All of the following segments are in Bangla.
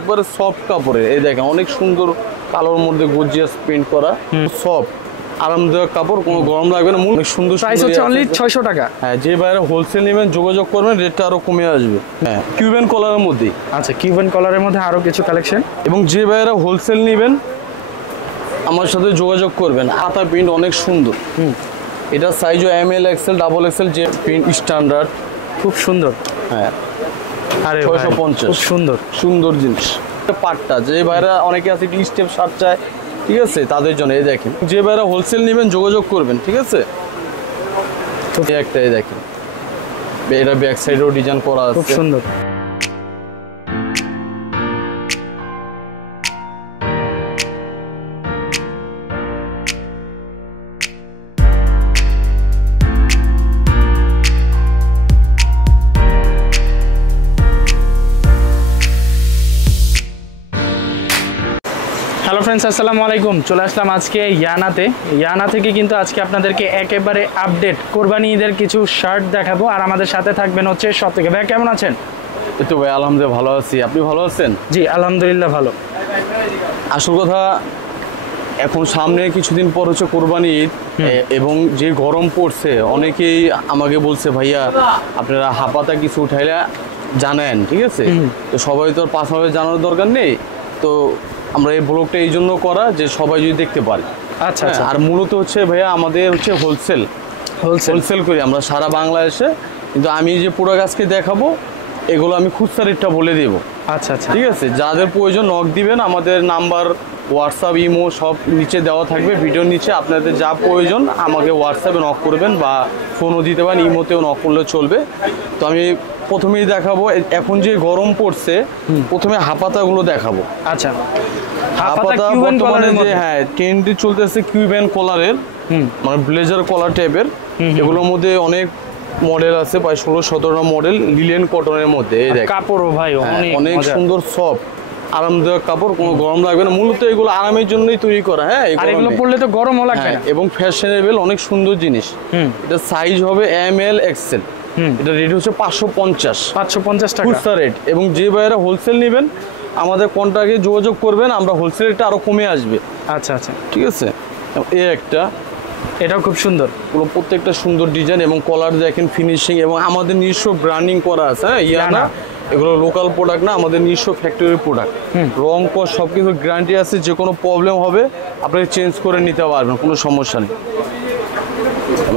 একবারে সফট কাপড়ের, এই দেখেন অনেক সুন্দর কালোর মধ্যে গর্জিয়াস প্রিন্ট করা, সফট আরামদায়ক কাপড়, কোনো গরম লাগবে না। অনেক সুন্দর, প্রাইস হচ্ছে অনলি 600 টাকা। হ্যাঁ, যে বাইরে হোলসেল নেবেন যোগাযোগ করবেন, রেটটা আরো কমে আসবে। হ্যাঁ, কিউবেন কলারের মধ্যে। আচ্ছা, কিউবেন কলারের মধ্যে আরো কিছু কালেকশন। এবং যে বাইরে হোলসেল নেবেন আমার সাথে যোগাযোগ করবেন। আতা প্রিন্ট অনেক সুন্দর, এটা সাইজও ML XL ডাবল XL, যে প্রিন্ট স্ট্যান্ডার্ড, খুব সুন্দর। হ্যাঁ, আরে 650, খুব সুন্দর সুন্দর জিনিস। পাটটা যে বাইরে অনেকে আছে একটু স্টেপ শার্ট চায়, ঠিক আছে, তাদের জন্য এই দেখেন। যে বাইরে হোলসেল নেবেন যোগাযোগ করবেন, ঠিক আছে। একটা এই দেখেন, এটা ব্যাক সাইডেও ডিজাইন করা আছে, খুব সুন্দর। হ্যালো ফ্রেন্ডস, আসসালামু আলাইকুম। চলে আসলাম আজকে ইয়ানা থেকে কিন্তু আজকে আপনাদেরকে একেবারে আপডেট কোরবানি ঈদের কিছু শার্ট দেখাবো। আর আমাদের সাথে থাকবেন হচ্ছে সব থেকে। ভাই কেমন আছেন? এই তো ভাই আলহামদুলিল্লাহ ভালো আছি, আপনি ভালো আছেন? জি আলহামদুলিল্লাহ ভালো। আসল কথা, এখন সামনে কিছুদিন পর হচ্ছে কোরবানি ঈদ, এবং যে গরম পড়ছে অনেকেই আমাকে বলছে ভাইয়া আপনারা হাপাতা কিছু উঠাইলে জানেন, ঠিক আছে। তো সবাই তো আর পাঁচভাবে জানানোর দরকার নেই, তো আমরা এই ব্লগটা এই জন্য করা যে সবাই যদি দেখতে পারে। আচ্ছা আচ্ছা। আর মূলত হচ্ছে ভাইয়া আমাদের হচ্ছে হোলসেল করি আমরা সারা বাংলাদেশে, কিন্তু আমি যে পুরো গাছকে দেখাবো এগুলো আমি খুচরা রেটটা বলে দেবো। আচ্ছা আচ্ছা, ঠিক আছে, যাদের প্রয়োজন নক দিবেন, আমাদের নাম্বার হোয়াটসঅ্যাপ ইমো সব নিচে দেওয়া থাকবে, ভিডিওর নিচে। আপনাদের যা প্রয়োজন আমাকে হোয়াটসঅ্যাপে নক করবেন বা ফোনও দিতে পারেন, ইমোতেও নক করলে চলবে। তো আমি প্রথমেই দেখাবো, এখন যে গরম পড়ছে প্রথমে হাপাতাগুলো দেখাবো। আচ্ছা, হাপাতা বর্তমানে যে ট্রেন্ডে চলতেছে কিউবেন কলারের, মানে ব্লেজার কলার টাইপের। এগুলোর মধ্যে অনেক মডেল আছে, প্রায় 16-17টা মডেল, লিলেন কটনের মধ্যে। এই দেখেন কাপড়ও ভাই অনেক সুন্দর, সফট আরামদায়ক কাপড়, কোনো গরম লাগবে না। মূলত এগুলো আরামের জন্যই তৈরি করা। হ্যাঁ, এগুলো পরলে তো গরমও লাগবে না, এবং ফ্যাশনেবল, অনেক সুন্দর জিনিস। এটা সাইজ হবে ML XL, এটা রেট হচ্ছে 550 টাকা খুচরা রেট। এবং যে ভাইয়েরা হোলসেল নেবেন আমাদের কন্ট্যাক্টে যোগাযোগ করবেন, আমরা হোলসেল রেটটা আরো কমে আসবে। আচ্ছা আচ্ছা, ঠিক আছে। এই একটা, এটাও খুব সুন্দর, পুরো প্রত্যেকটা সুন্দর ডিজাইন এবং কলার দেখেন, ফিনিশিং, এবং আমাদের নিজস্ব ব্র্যান্ডিং করা আছে। হ্যাঁ, ইয়ানা এগুলো লোকাল প্রোডাক্ট না, আমাদের নিজস্ব ফ্যাক্টরির প্রোডাক্ট। রং কস সব কিছু গ্যারান্টি আছে, যে কোনো প্রবলেম হবে আপনাকে চেঞ্জ করে নিতে পারবেন, কোনো সমস্যা নেই।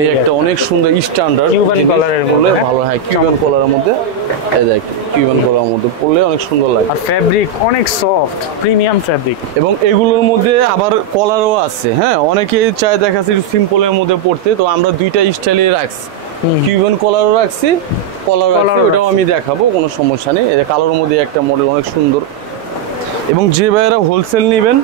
এই একটা অনেক সুন্দর স্ট্যান্ডার্ড কিউবান কলারের মধ্যে ভালো। হ্যাঁ, কিউবান কলারের মধ্যে, এই দেখ কিউবান কলারের মধ্যে পরলে অনেক সুন্দর লাগে। আর ফ্যাব্রিক অনেক সফট, প্রিমিয়াম ফ্যাব্রিক। এবং এগুলোর মধ্যে আবার কলারও আছে। হ্যাঁ, অনেকেই চায় দেখাচ্ছে একটু সিম্পলের মধ্যে পড়তে, তো আমরা দুইটা স্টাইলে রাখছি, কিউবান কলারও রাখছি, কলার ওটাও আমি দেখাবো, কোনো সমস্যা নেই। এটা কালোর মধ্যে একটা মডেল অনেক সুন্দর। এবং যে ভাইয়েরা হোলসেল নেবেন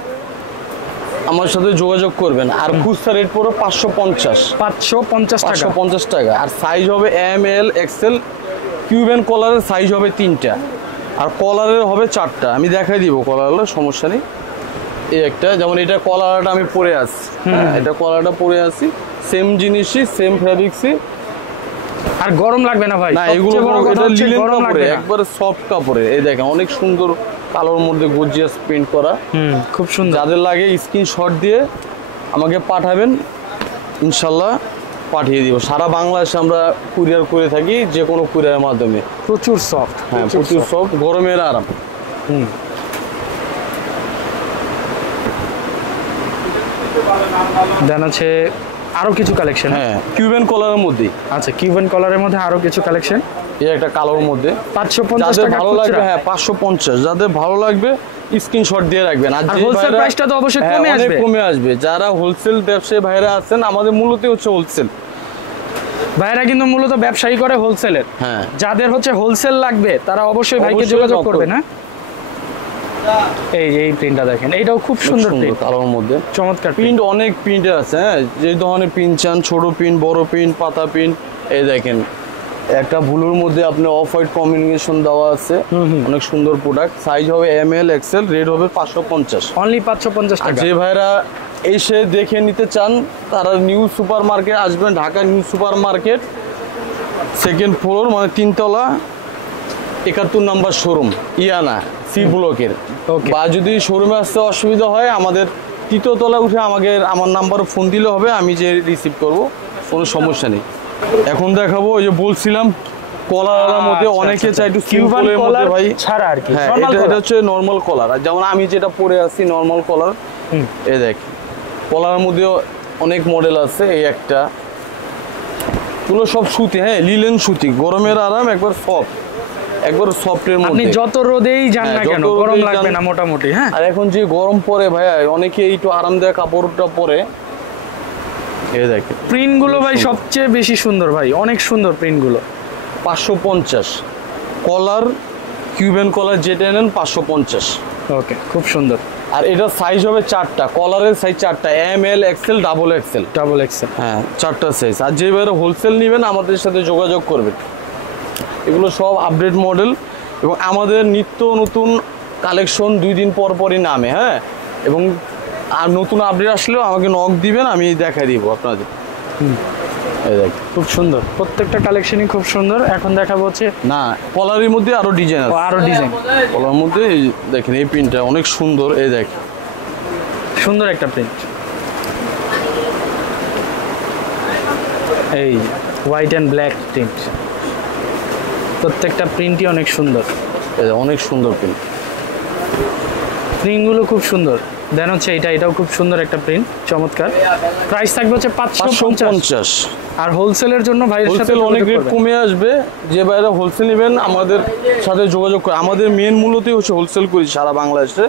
আমার সাথে যোগাযোগ করবেন। আর খুচরা রেট পড়বে 550 টাকা। আর সাইজ হবে ML XL। কিউবেন কলারের সাইজ হবে 3টা, আর কলারের হবে 4টা। আমি দেখাই দিব কলারের, সমস্যা নেই। এই একটা, যেমন এটা কলারটা আমি পরে আছি, এটা কলারটা পরে আছি, সেম জিনিসই, সেম ফ্যাব্রিক্সই, আর গরম লাগবে না ভাই। না, এগুলো এটা লিলেন কাপড়ে, একবারে সফট কাপড়ে। এই দেখেন অনেক সুন্দর কালোর মধ্যে গর্জিয়াস প্রিন্ট করা, খুব সুন্দর। যাদের লাগে স্ক্রিনশট দিয়ে আমাকে পাঠাবেন, ইনশাল্লাহ পাঠিয়ে দিব। সারা বাংলাদেশে আমরা কুরিয়ার করে থাকি, যে কোনো কুরিয়ারের মাধ্যমে। প্রচুর সফট, হ্যাঁ, প্রচুর সফট, গরমের আরাম। দেন আছে আরো কিছু কালেকশন। হ্যাঁ, কিউবেন কলারের মধ্যে। আচ্ছা, কিউবেন কলারের মধ্যে আরো কিছু কালেকশন। এই একটা কালোর মধ্যে 550 টাকা ভালো লাগবে। হ্যাঁ, 550, যাদের ভালো লাগবে স্ক্রিনশট দিয়ে রাখবেন। আর যে হোলসেল প্রাইসটা তো অবশ্যই কমে আসবে। যারা হোলসেল ব্যবসায়ী ভাইরা আছেন, আমাদের মূলত হচ্ছে হোলসেল ভাইরা কিন্তু মূলত ব্যবসায়ী করে হোলসেলের। হ্যাঁ, যাদের হচ্ছে হোলসেল লাগবে তারা অবশ্যই ভাইকে যোগাযোগ করবেন। হ্যাঁ, এই প্রিন্টটা দেখেন, এইটাও খুব সুন্দর প্রিন্ট, কালোর মধ্যে চমৎকার প্রিন্ট। অনেক প্রিন্ট আছে। হ্যাঁ, যে ধরনের প্রিন্ট চান, ছোট প্রিন্ট, বড় প্রিন্ট, পাতা প্রিন্ট। এই দেখেন একটা ব্লুর মধ্যে আপনি অফ হোয়াইট কম্বিনেশন দেওয়া আছে, অনেক সুন্দর প্রোডাক্ট। সাইজ হবে ML XL, রেট হবে 550, অনলি 550 টাকা। যে ভাইরা এসে দেখে নিতে চান তারা নিউ সুপার মার্কেট আসবেন, Dhaka new super market, 2nd floor, মানে 3 তলা, 71 নম্বর শোরুম, ইয়ানা। সি ব্লকের। Okay. বা যদি শোরুমে আসতে অসুবিধা হয় আমাদের তৃতীয় তলা উঠে আমার নাম্বারে ফোন দিলে হবে, আমি যে রিসিভ করব, কোনো সমস্যা নেই। এখন দেখাবো ওই যে বলছিলাম কলারের মধ্যে অনেকে চাই একটু সিম্পলের মধ্যে ভাই ছাড়া আর কি, হ্যাঁ normal এটা collar। হচ্ছে নর্মাল কলার, যেমন আমি যেটা পরে আছি নর্মাল কলার। এই দেখ কলারের মধ্যে অনেক মডেল আছে, এই একটা পুরো সব সুতি, হ্যাঁ লিলেন সুতি, গরমের আরাম, একবার সফটের আপনি মধ্যে। যত রোদেই যান হ্যাঁ, না কেন যত গরম রোদেই লাগবে যান। না মোটামুটি। হ্যাঁ, আর এখন যে গরম পড়ে ভাইয়া, অনেকে একটু আরামদায়ক কাপড়টা পরে। এই দেখেন প্রিন্ট গুলো ভাই সুন্দর। সবচেয়ে বেশি সুন্দর ভাই, অনেক সুন্দর প্রিন্ট গুলো। 550 কলার, কিউবেন কলার যেটা নেন 550। ওকে, খুব সুন্দর। আর এটা সাইজ হবে 4টা, কলারের সাইজ 4টা, M L XL double XL. Double XL. হ্যাঁ 4টা সাইজ। আর যে বাইরে হোলসেল নেবেন আমাদের সাথে যোগাযোগ করবেন। এগুলো সব আপডেট মডেল এবং আমাদের নিত্য নতুন কালেকশন 2 দিন পর পরই নামে। হ্যাঁ, এবং আর নতুন আপডেট আসলেও আমাকে নক দিবেন, আমি দেখাই দিব আপনাদের। এই দেখ খুব সুন্দর, প্রত্যেকটা কালেকশনই খুব সুন্দর। এখন দেখাবো হচ্ছে না কলারের মধ্যে আরো ডিজাইন আছে, আরো ডিজাইন। কলার মধ্যে এই দেখেন এই প্রিন্টটা অনেক সুন্দর। এই দেখ সুন্দর একটা প্রিন্ট, এই হোয়াইট অ্যান্ড ব্ল্যাক প্রিন্ট, প্রত্যেকটা প্রিন্টই অনেক সুন্দর। এই দেখ, অনেক সুন্দর প্রিন্ট। প্রিন্টগুলো খুব সুন্দর। দেন হচ্ছে এটাও খুব সুন্দর একটা প্রিন্ট, চমৎকার। প্রাইস থাকবে হচ্ছে 550। 550। আর হোলসেলের জন্য ভাইয়ের সাথে হোলসেল অনেক যোগাযোগ রেট করবেন। কমে আসবে, যে বাইরে হোলসেল নেবেন আমাদের সাথে যোগাযোগ করে। আমাদের মেন মূলতই হচ্ছে হোলসেল করি সারা বাংলাদেশে,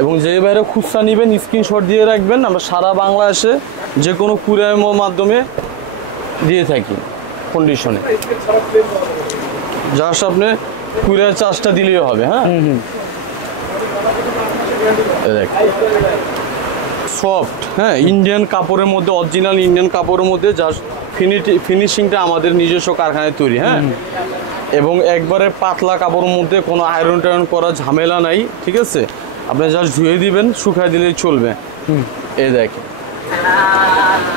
এবং যে বাইরে খুচরা নেবেন স্ক্রিনশট দিয়ে রাখবেন, আমরা সারা বাংলাদেশে যে কোনো কুরিয়ারের মাধ্যমে দিয়ে থাকি কন্ডিশনে। জাস্ট আপনি কুরিয়ার চার্জটা দিলেই হবে। হ্যাঁ এই দেখ সফট, হ্যাঁ ইন্ডিয়ান কাপড়ের মধ্যে, অরিজিনাল ইন্ডিয়ান কাপড়ের মধ্যে জাস্ট ফিনিশিংটা আমাদের নিজস্ব কারখানায় তৈরি। হ্যাঁ, এবং একবারে পাতলা কাপড়ের মধ্যে কোনো আয়রন টায়রন করার ঝামেলা নাই। ঠিক আছে, আপনি জাস্ট ধুয়ে দিবেন, শুকায় দিলেই চলবে। এই দেখেন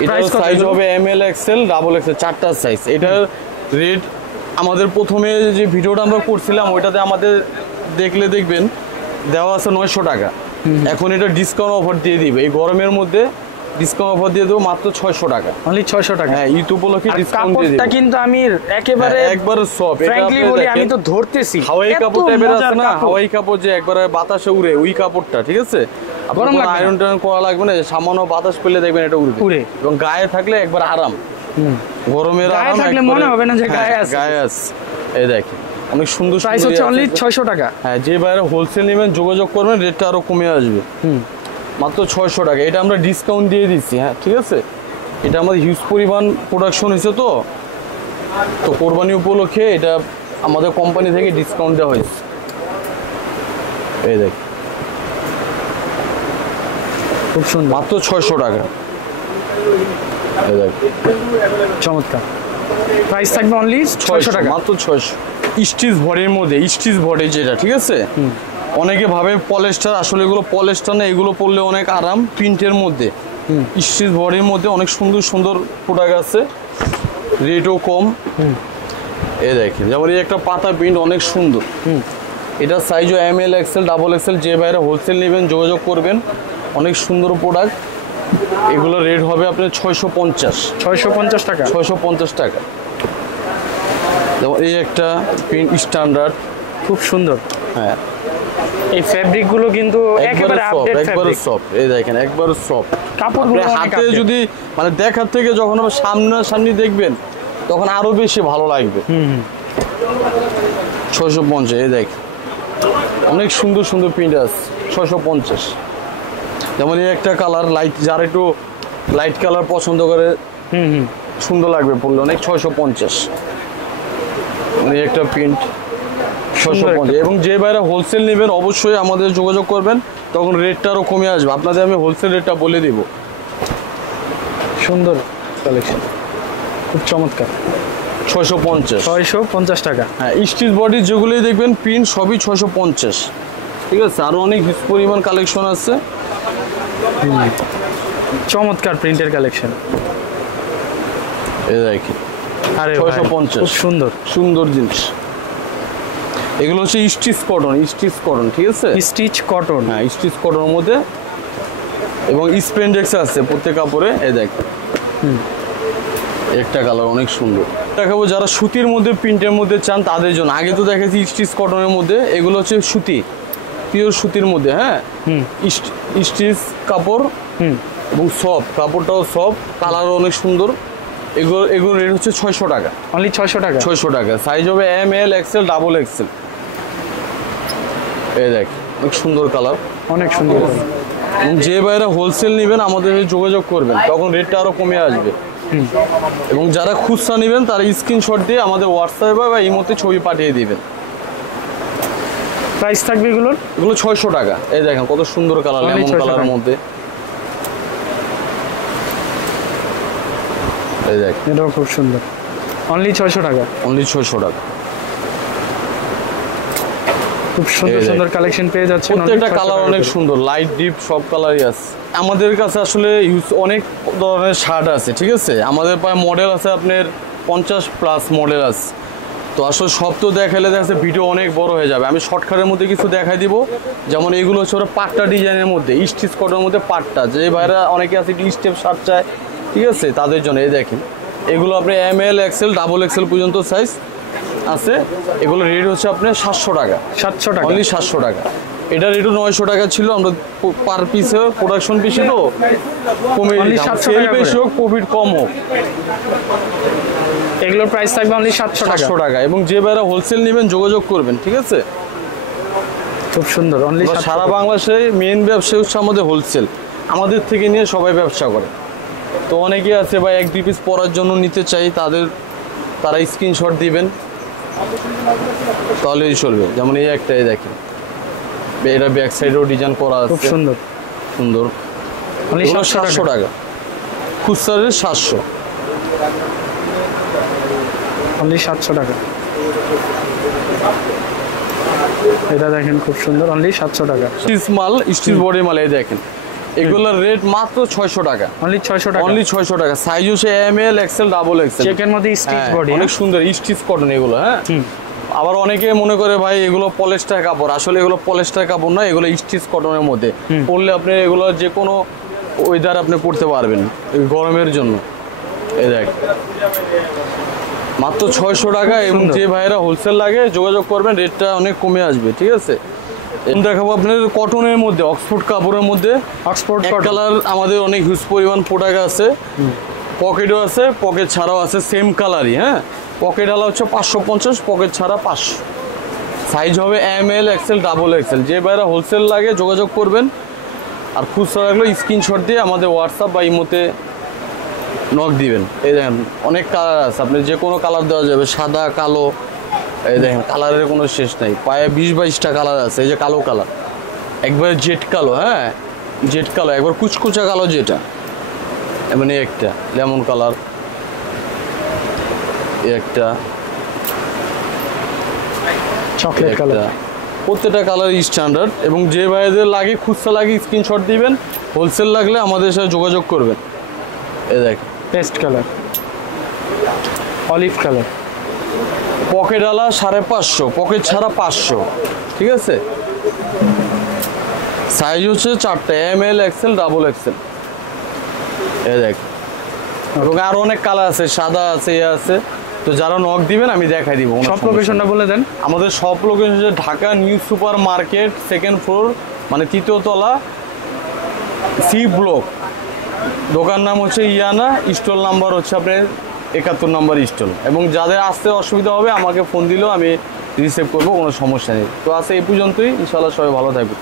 এটার Price কত সাইজ এগুলো? হবে M L XL double XL, 4টা সাইজ। এটার রেট আমাদের প্রথমে যে ভিডিওটা আমরা করছিলাম ওইটাতে আমাদের দেখবেন দেওয়া আছে 900 টাকা। এখন এটা ডিসকাউন্ট অফার দিয়ে দিবে, এই গরমের মধ্যে ডিসকাউন্ট অফার দিয়ে দেবো মাত্র 600 টাকা। অনলি 600 টাকা। হ্যাঁ ইউটিউব উপলক্ষে আর ডিসকাউন্ট দিয়ে কাপড়টা দিবে। কিন্তু আমি একেবারে একবার সফট, ফ্র্যাঙ্কলি বলি, আমি তো ধরতেছি হাওয়াই এত কাপড় টাইপের মজার আছে না, কাপড়। হাওয়াই কাপড় যে একবারে বাতাসে উড়ে, ওই কাপড়টা। ঠিক আছে, গরম লাগবে না। আয়রন টায়রন করা লাগবে না, সামান্য বাতাস পেলে দেখবেন এটা উড়বে উড়ে। এবং গায়ে থাকলে একবার আরাম, গরমের গায়ে আরাম থাকলে একবারে। মনে হবে না যে হ্যাঁ, গায়ে আছে। গায়ে আছে। এই দেখেন অনেক সুন্দর প্রাইস সুন্দর হচ্ছে ইয়ে অনলি আছে। 600 টাকা। হ্যাঁ, যে বাইরে হোলসেল নেবেন যোগাযোগ করবেন, রেটটা আরো কমে আসবে। মাত্র 600 টাকা। এটা আমরা ডিসকাউন্ট দিয়ে দিচ্ছি। হ্যাঁ ঠিক আছে, এটা আমাদের হিউজ পরিমাণ প্রোডাকশন হয়েছে, তো কোরবানি উপলক্ষে এটা আমাদের কোম্পানি থেকে ডিসকাউন্ট দেওয়া হয়েছে। এই দেখ খুব সুন্দর, মাত্র 600 টাকা। এই দেখ চমৎকার। প্রাইস থাকবে অনলি 600 টাকা। মাত্র 600। স্টিচ ভরের মধ্যে, স্টিচ ভরে যেটা, ঠিক আছে। অনেকে ভাবে পলেস্টার, আসলে এগুলো পলেস্টার না, এগুলো পরলে অনেক আরাম। প্রিন্টের মধ্যে স্টিচ ভরের মধ্যে অনেক সুন্দর সুন্দর প্রোডাক্ট আছে, রেটও কম। এই দেখেন যেমন এই একটা পাতা প্রিন্ট অনেক সুন্দর। এটা সাইজও M L XL double XL, যে বাইরে হোলসেল নেবেন যোগাযোগ করবেন। অনেক সুন্দর প্রোডাক্ট, এগুলো রেট হবে আপনার 650। 650 টাকা। 650 টাকা। যেমন এই একটা প্রিন্ট স্ট্যান্ডার্ড, খুব সুন্দর। হ্যাঁ এই ফেব্রিক গুলো কিন্তু একেবারে সফট, আপডেট একবারে ফেব্রিক। সফট। এই দেখেন একবারে সফট। কাপড়গুলো অনেক হাতে update। যদি মানে দেখার থেকে যখন আবার সামনাসামনি দেখবেন তখন আরো বেশি ভালো লাগবে। 650। এই দেখ অনেক সুন্দর সুন্দর প্রিন্ট আছে। 650। যেমন এই একটা কালার লাইট, যারা একটু লাইট কালার পছন্দ করে সুন্দর লাগবে পরলে অনেক, 650। এই একটা প্রিন্ট সুন্দর 650। এবং যে বাইরে হোলসেল নেবেন অবশ্যই আমাদের যোগাযোগ করবেন, তখন রেটটা আরও কমে আসবে। আপনাদের আমি হোলসেল রেটটা বলে দিব। সুন্দর কালেকশন, খুব চমৎকার। 650। 650 টাকা। হ্যাঁ, স্টিচ বডি যেগুলোই দেখবেন প্রিন্ট সবই 650। ঠিক আছে, আরও অনেক হিউজ পরিমাণ কালেকশন আছে। চমৎকার প্রিন্টের কালেকশন। এই দেখেন আরে ভাই, 650। খুব সুন্দর। সুন্দর জিনিস। এগুলো হচ্ছে স্টিচ কটন, ঠিক আছে? স্টিচ কটন, হ্যাঁ স্টিচ কটনের মধ্যে, এবং স্পেন্ডেক্স আছে প্রত্যেক কাপড়ে। এই দেখ একটা কালার অনেক সুন্দর দেখাবো, যারা সুতির মধ্যে প্রিন্টের মধ্যে চান তাদের জন্য। আগে তো দেখেছি স্টিচ কটনের মধ্যে, এগুলো হচ্ছে সুতি, পিওর সুতির মধ্যে। হ্যাঁ স্টিচ কাপড় এবং সফট, কাপড়টাও সফট, কালারও অনেক সুন্দর। এগুলো রেট হচ্ছে 600 টাকা, অনলি 600 টাকা। 600 টাকা। সাইজ হবে M, L, XL, double Excel. এই দেখ অনেক সুন্দর কালার, অনেক সুন্দর। এবং যে বাইরে হোলসেল নেবেন আমাদের সাথে যোগাযোগ করবেন, তখন রেটটা আরও কমে আসবে। এবং যারা খুচরা নেবেন তারা স্ক্রিনশট দিয়ে আমাদের হোয়াটসঅ্যাপে বা ইমোতে ছবি পাঠিয়ে দিবেন। প্রাইস থাকবে এগুলো 600 টাকা। এই দেখেন কত সুন্দর কালার, Only লেমন 600 কালারের টাকা। মধ্যে। এই দেখ এটাও খুব সুন্দর, অনলি 600 টাকা। অনলি 600 টাকা। খুব সুন্দর এই দেখ। সুন্দর কালেকশন পেয়ে যাচ্ছে। প্রত্যেকটা কালার অনেক সুন্দর, লাইট ডিপ সব কালারই আছে। আমাদের কাছে আসলে অনেক ধরনের শার্ট আছে, ঠিক আছে? আমাদের প্রায় মডেল আছে আপনার 50+ মডেল আছে। তো আসলে সব তো দেখালে দেখা যাচ্ছে ভিডিও অনেক বড় হয়ে যাবে। আমি শর্টকাটের মধ্যে কিছু দেখাই দিব। যেমন এগুলো হচ্ছে ওরা পাট্টা ডিজাইনের মধ্যে, স্টিচ কটনের মধ্যে পাট্টা, যে ভাইরা অনেকে আছে স্টেপ শার্ট চায়, ঠিক আছে? তাদের জন্য এই দেখেন এগুলো আপনি M, L, XL, double Excel পর্যন্ত সাইজ আছে। এগুলো রেট হচ্ছে আপনার 700 টাকা, 700 টাকা। অনলি 700 টাকা। এটা রেটও 900 টাকা ছিল। আমরা পার পিসে প্রোডাকশন পিসে তো কমে Only 700 সেল টাকা বেশি করে। হোক, প্রফিট কম হোক। এগুলোর প্রাইস থাকবে অনলি 700 টাকা। 700 টাকা। এবং যে ভাইরা হোলসেল নেবেন যোগাযোগ করবেন, ঠিক আছে? খুব সুন্দর, অনলি সারা বাংলাদেশে মেইন ব্যবসা হচ্ছে আমাদের হোলসেল, আমাদের থেকে নিয়ে সবাই ব্যবসা করে। তো অনেকে আছে ভাই 1-2 পিস পরার জন্য নিতে চাই, তারা স্ক্রিনশট দিবেন তাহলেই চলবে। যেমন এই একটাই দেখেন, এটা ব্যাক সাইডেও ডিজাইন করা খুব আছে, সুন্দর, সুন্দর। অনলি এগুলো 700 700 টাকা। টাকা, খুচরা রেট 700। অনলি 700 টাকা। এটা দেখেন খুব সুন্দর, অনলি 700 টাকা। স্টিচ বডি মাল এই দেখেন, এগুলোর রেট মাত্র 600 টাকা, অনলি 600 টাকা। অনলি 600 টাকা। সাইজ হচ্ছে M, L, XL, double Excel. চেকের মধ্যে স্টিচ বডি, অনেক সুন্দর স্টিচ কটন এগুলো। হ্যাঁ আবার অনেকে মনে করে ভাই এগুলো পলিস্টার কাপড়, আসলে এগুলো পলিস্টার কাপড় না, এগুলো স্টিচ কটনের মধ্যে। পরলে আপনি এগুলো যে কোনো ওয়েদার আপনি পরতে পারবেন, এই গরমের জন্য। এই দেখ মাত্র 600 টাকা। এবং যে ভাইরা হোলসেল লাগে যোগাযোগ করবেন, রেটটা অনেক কমে আসবে, ঠিক আছে? এখন দেখাবো আপনার কটনের মধ্যে, অক্সফোর্ড কাপড়ের মধ্যে। অক্সফোর্ড এক কালার আমাদের অনেক হিউজ পরিমাণ প্রোডাক্ট আছে, পকেটও আছে, পকেট ছাড়াও আছে, সেম কালারই। হ্যাঁ পকেট আলা হচ্ছে 550, পকেট ছাড়া 500। সাইজ হবে M, L, XL, double XL. যে বাইরে হোলসেল লাগে যোগাযোগ করবেন, আর খুচরা লাগলে স্ক্রিনশট দিয়ে আমাদের হোয়াটসঅ্যাপ বা ইমোতে নক দিবেন। এই দেখেন অনেক কালার আছে, আপনি যে কোনো কালার দেওয়া যাবে, সাদা, কালো। এই দেখেন কালারের কোনো শেষ নাই, প্রায় 20-22টা কালার আছে। এই যে কালো কালার, একবার জেট কালো, হ্যাঁ জেট কালো, একবার কুচকুচা কালো যেটা, মানে একটা লেমন কালার, একটা চকলেট কালার। প্রত্যেকটা কালার স্ট্যান্ডার্ড। এবং যে ভাইদের লাগে খুচরা লাগে স্ক্রিনশট দিবেন, হোলসেল লাগলে আমাদের সাথে যোগাযোগ করবেন। এই দেখ paste colour, olive colour. Pocket আলা 550, পকেট ছাড়া 500, ঠিক আছে? সাইজ হচ্ছে 4টা, M, L, XL, double Excel. এই দেখ এবং আরো অনেক কালার আছে, সাদা আছে, ইয়ে আছে। তো যারা নক দিবেন আমি দেখাই দিব। সব লোকেশনটা বলে দেন। আমাদের সব লোকেশন হচ্ছে Dhaka new super market, 2nd floor, মানে 3য় তলা, সি ব্লক। দোকান নাম হচ্ছে ইয়ানা, স্টল নাম্বার হচ্ছে আপনার 71 নম্বর স্টল। এবং যাদের আসতে অসুবিধা হবে আমাকে ফোন দিলেও আমি রিসিভ করবো, কোনো সমস্যা নেই। তো আছে এই পর্যন্তই, ইনশাআল্লাহ সবাই ভালো থাকবে।